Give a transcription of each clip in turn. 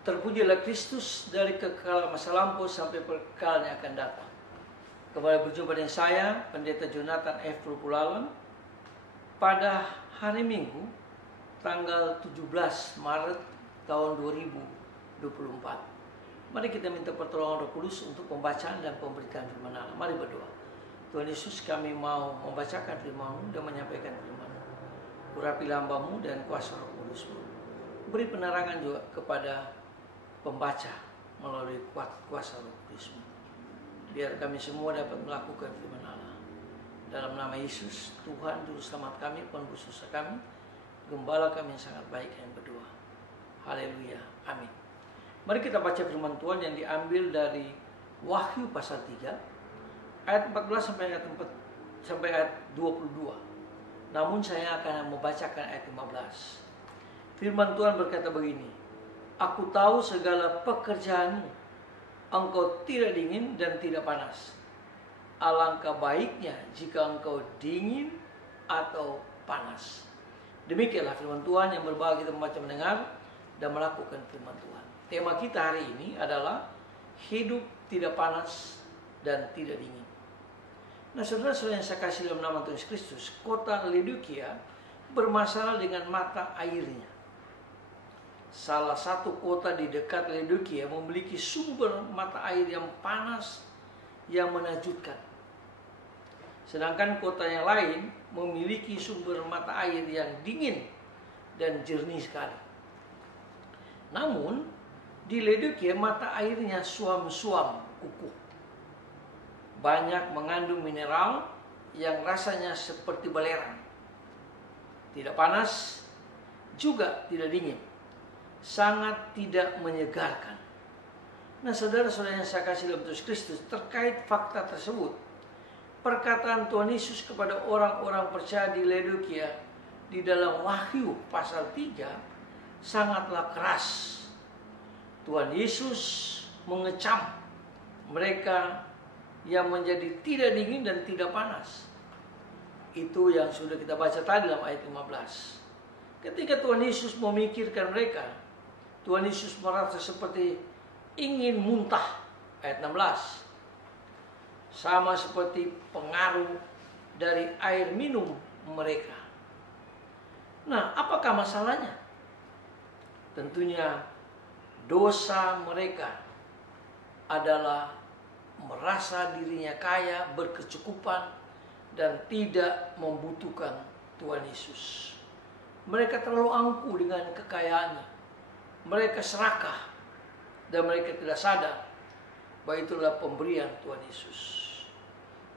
Terpujilah Kristus dari kekal masa lampau sampai kekal yang akan datang. Kembali berjumpa dengan saya, Pendeta Jonathan F. Pulpulalon, pada hari Minggu, tanggal 17 Maret tahun 2024. Mari kita minta pertolongan Roh Kudus untuk pembacaan dan pemberitaan firman Allah. Mari berdoa. Tuhan Yesus, kami mau membacakan firman-Mu dan menyampaikan firman-Mu. Urapilah hamba-Mu dan kuasa Roh Kudus-Mu. Beri penerangan juga kepada pembaca melalui kuasa Roh Kudus-Mu. Biar kami semua dapat melakukan firman Allah. Dalam nama Yesus, Tuhan Juru Selamat kami, penebus dosa kami, Gembala kami yang sangat baik yang berdoa. Haleluya. Amin. Mari kita baca firman Tuhan yang diambil dari Wahyu pasal 3 ayat 14 sampai ayat 22. Namun saya akan membacakan ayat 15. Firman Tuhan berkata begini: Aku tahu segala pekerjaanmu, engkau tidak dingin dan tidak panas. Alangkah baiknya jika engkau dingin atau panas. Demikianlah firman Tuhan yang berbahagia kita membaca, mendengar, dan melakukan firman Tuhan. Tema kita hari ini adalah hidup tidak panas dan tidak dingin. Nah, saudara-saudara yang saya kasih dalam nama Tuhan Yesus Kristus, kota Laodikia bermasalah dengan mata airnya. Salah satu kota di dekat Laodikia memiliki sumber mata air yang panas yang menakjubkan. Sedangkan kota yang lain memiliki sumber mata air yang dingin dan jernih sekali. Namun, di Laodikia mata airnya suam-suam kukuh. Banyak mengandung mineral yang rasanya seperti belerang. Tidak panas, juga tidak dingin. Sangat tidak menyegarkan. Nah, saudara-saudara yang saya kasih dalam Yesus Kristus, terkait fakta tersebut, perkataan Tuhan Yesus kepada orang-orang percaya di Laodikia di dalam Wahyu pasal 3 sangatlah keras. Tuhan Yesus mengecam mereka yang menjadi tidak dingin dan tidak panas. Itu yang sudah kita baca tadi dalam ayat 15. Ketika Tuhan Yesus memikirkan mereka, Tuhan Yesus merasa seperti ingin muntah. Ayat 16. Sama seperti pengaruh dari air minum mereka. Nah, apakah masalahnya? Tentunya dosa mereka adalah merasa dirinya kaya, berkecukupan, dan tidak membutuhkan Tuhan Yesus. Mereka terlalu angkuh dengan kekayaannya. Mereka serakah dan mereka tidak sadar bahwa itulah pemberian Tuhan Yesus.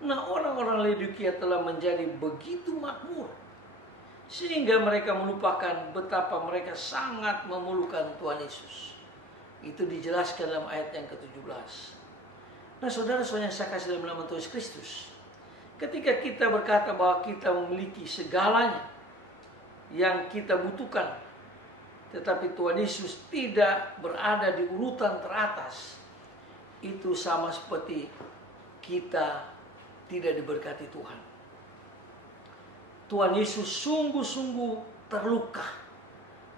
Nah, orang-orang Laodikia telah menjadi begitu makmur sehingga mereka melupakan betapa mereka sangat memerlukan Tuhan Yesus. Itu dijelaskan dalam ayat yang ke-17. Nah, saudara-saudara yang saya kasih dalam nama Tuhan Kristus, ketika kita berkata bahwa kita memiliki segalanya yang kita butuhkan, tetapi Tuhan Yesus tidak berada di urutan teratas, itu sama seperti kita tidak diberkati Tuhan. Tuhan Yesus sungguh-sungguh terluka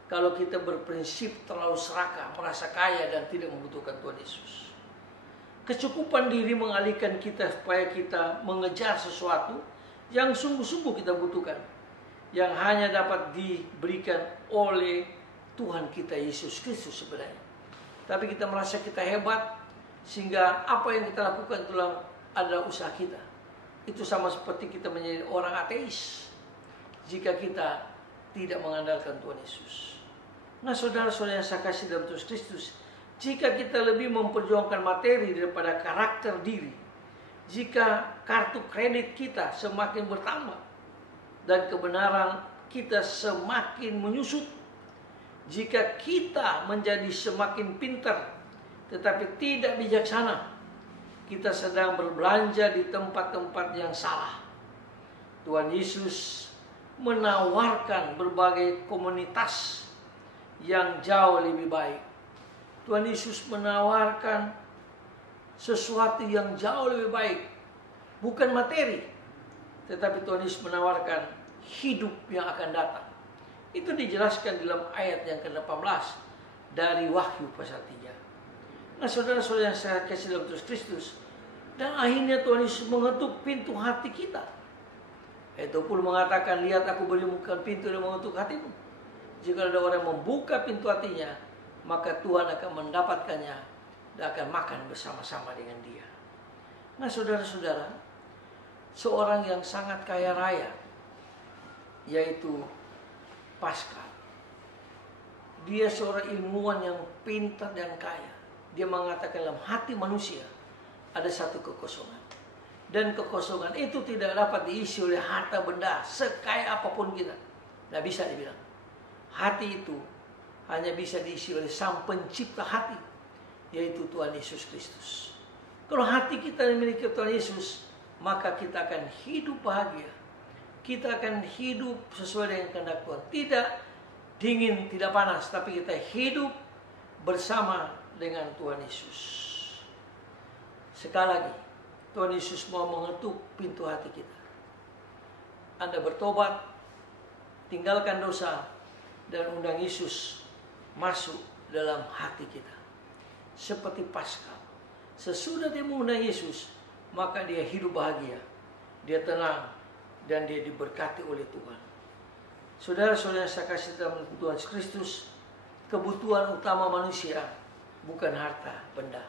kalau kita berprinsip terlalu serakah, merasa kaya dan tidak membutuhkan Tuhan Yesus. Kecukupan diri mengalihkan kita supaya kita mengejar sesuatu yang sungguh-sungguh kita butuhkan, yang hanya dapat diberikan oleh Tuhan kita Yesus Kristus sebenarnya. Tapi kita merasa kita hebat, sehingga apa yang kita lakukan adalah usaha kita. Itu sama seperti kita menjadi orang ateis jika kita tidak mengandalkan Tuhan Yesus. Nah, saudara-saudara yang saya kasih dalam Yesus Kristus, jika kita lebih memperjuangkan materi daripada karakter diri, jika kartu kredit kita semakin bertambah dan kebenaran kita semakin menyusut, jika kita menjadi semakin pintar tetapi tidak bijaksana, kita sedang berbelanja di tempat-tempat yang salah. Tuhan Yesus menawarkan berbagai komunitas yang jauh lebih baik. Tuhan Yesus menawarkan sesuatu yang jauh lebih baik, bukan materi, tetapi Tuhan Yesus menawarkan hidup yang akan datang. Itu dijelaskan dalam ayat yang ke-18. dari Wahyu pasal 3. Nah, saudara-saudara yang saya kasih dalam Yesus Kristus, dan akhirnya Tuhan Yesus mengetuk pintu hati kita. Itu pun mengatakan, lihat aku berikan pintu dan mengetuk hatimu. Jika ada orang yang membuka pintu hatinya, maka Tuhan akan mendapatkannya dan akan makan bersama-sama dengan dia. Nah, saudara-saudara, seorang yang sangat kaya raya, yaitu Paskal. Dia seorang ilmuwan yang pintar dan kaya. Dia mengatakan dalam hati manusia ada satu kekosongan. Dan kekosongan itu tidak dapat diisi oleh harta benda sekaya apapun kita. Tidak bisa dibilang. Hati itu hanya bisa diisi oleh Sang Pencipta hati, yaitu Tuhan Yesus Kristus. Kalau hati kita dimiliki Tuhan Yesus, maka kita akan hidup bahagia. Kita akan hidup sesuai dengan kehendak Tuhan. Tidak dingin, tidak panas, tapi kita hidup bersama dengan Tuhan Yesus. Sekali lagi, Tuhan Yesus mau mengetuk pintu hati kita. Anda bertobat, tinggalkan dosa, dan undang Yesus masuk dalam hati kita. Seperti Paskal. Sesudah dia mengundang Yesus, maka dia hidup bahagia. Dia tenang, dan dia diberkati oleh Tuhan. Saudara-saudara saya kasih dalam Tuhan Kristus, kebutuhan utama manusia bukan harta benda.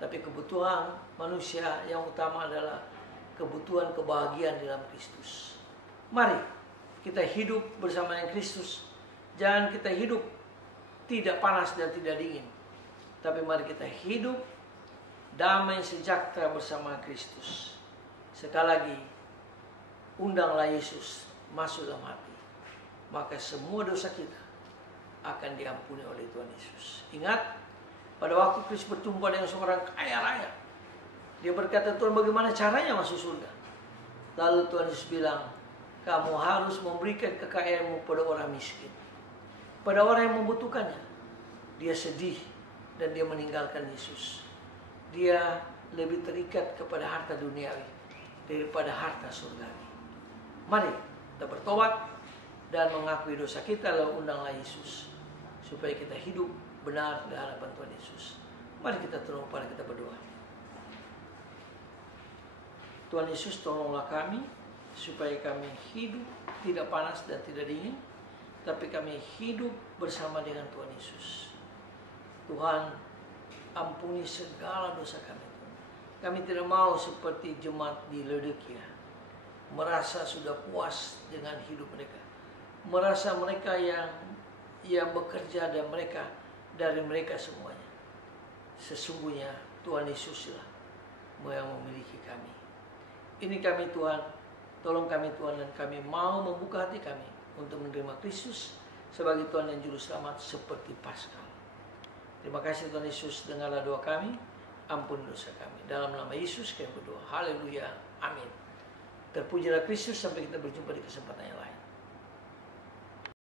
Tapi kebutuhan manusia yang utama adalah kebutuhan kebahagiaan dalam Kristus. Mari kita hidup bersama dengan Kristus. Jangan kita hidup tidak panas dan tidak dingin. Tapi mari kita hidup damai sejahtera bersama Kristus. Sekali lagi, undanglah Yesus masuk dalam hati. Maka semua dosa kita akan diampuni oleh Tuhan Yesus. Ingat, pada waktu Kristus berjumpa dengan seorang kaya raya, dia berkata, Tuhan, bagaimana caranya masuk surga? Lalu Tuhan Yesus bilang, kamu harus memberikan kekayaanmu pada orang miskin, pada orang yang membutuhkannya. Dia sedih dan dia meninggalkan Yesus. Dia lebih terikat kepada harta duniawi daripada harta surgawi. Mari kita bertobat dan mengakui dosa kita, lalu undanglah Yesus supaya kita hidup benar di hadapan Tuhan Yesus. Mari kita tunduk kepala kita berdoa. Tuhan Yesus, tolonglah kami supaya kami hidup tidak panas dan tidak dingin, tapi kami hidup bersama dengan Tuhan Yesus. Tuhan, ampuni segala dosa kami. Kami tidak mau seperti jemaat di Laodikia, merasa sudah puas dengan hidup mereka, merasa mereka yang bekerja dan mereka dari mereka semuanya. Sesungguhnya Tuhan Yesuslah yang memiliki kami. Ini kami Tuhan, tolong kami Tuhan, dan kami mau membuka hati kami untuk menerima Kristus sebagai Tuhan dan Juru Selamat seperti Paskal. Terima kasih Tuhan Yesus, dengarlah doa kami, ampun dosa kami. Dalam nama Yesus kami berdoa. Haleluya. Amin. Terpujilah Kristus, sampai kita berjumpa di kesempatan yang lain.